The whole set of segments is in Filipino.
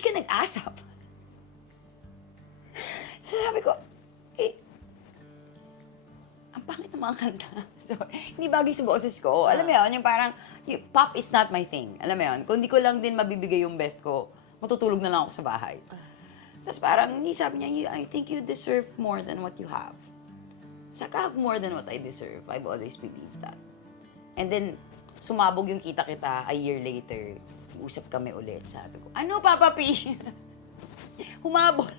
di ka nag-asap. So sabi ko, ang pangit ng mga kanta. So, hindi bagay sa boses ko. Alam mo yun, yung parang, pop is not my thing. Alam mo yun, kung di ko lang din mabibigay yung best ko, matutulog na lang ako sa bahay. Tapos parang, hindi sabi niya, I think you deserve more than what you have. Saka have more than what I deserve. I've always believed that. And then, sumabog yung kita-kita a year later. Usap kami ulit. Sabi ko, ano, Papa P? Humabol.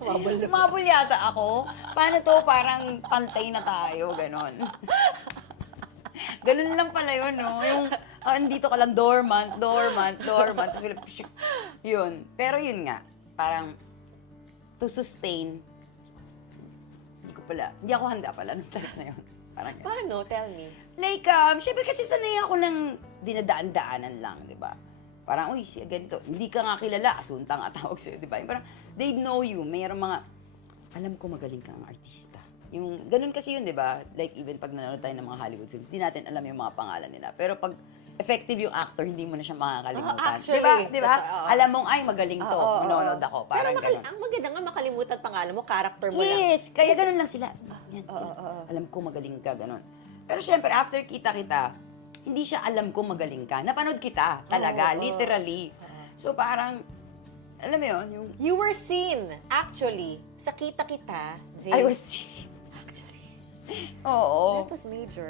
Humabol yata ako. Paano to? Parang pantay na tayo. Ganon. Ganon lang pala yun, no? Yung, andito ka lang, dormant. Tapos, yun. Pero yun nga, parang, to sustain, hindi ako handa pala nung time na yun. Parang yun. Paano? Tell me. Like, syempre kasi sanay ako ng dinadaan-daanan lang, di ba? Parang, uy, siya ganito. Hindi ka nga kilala, asunta nga tawag sa'yo, di ba? Yung parang, they know you. Mayroong mga, alam ko magaling kang artista. Yung, ganun kasi yun, di ba? Like, even pag nanonood tayo ng mga Hollywood films, hindi natin alam yung mga pangalan nila. Pero pag effective yung actor, hindi mo na siya makakalimutan. Actually, di ba? Alam mong, ay, magaling to. Manonood ako. Parang pero ganun. ang maganda nga makalimutan pangalan mo, character mo lang. Yes, kaya ganun lang sila. Yan, alam ko magaling ka, ganun. Pero syempre, after kita-kita, hindi siya alam ko magaling ka. Napanood kita, talaga, literally. So parang, alam mo yun, yung... You were seen, actually, sa kita-kita, I was seen. Actually. Oo. That was major.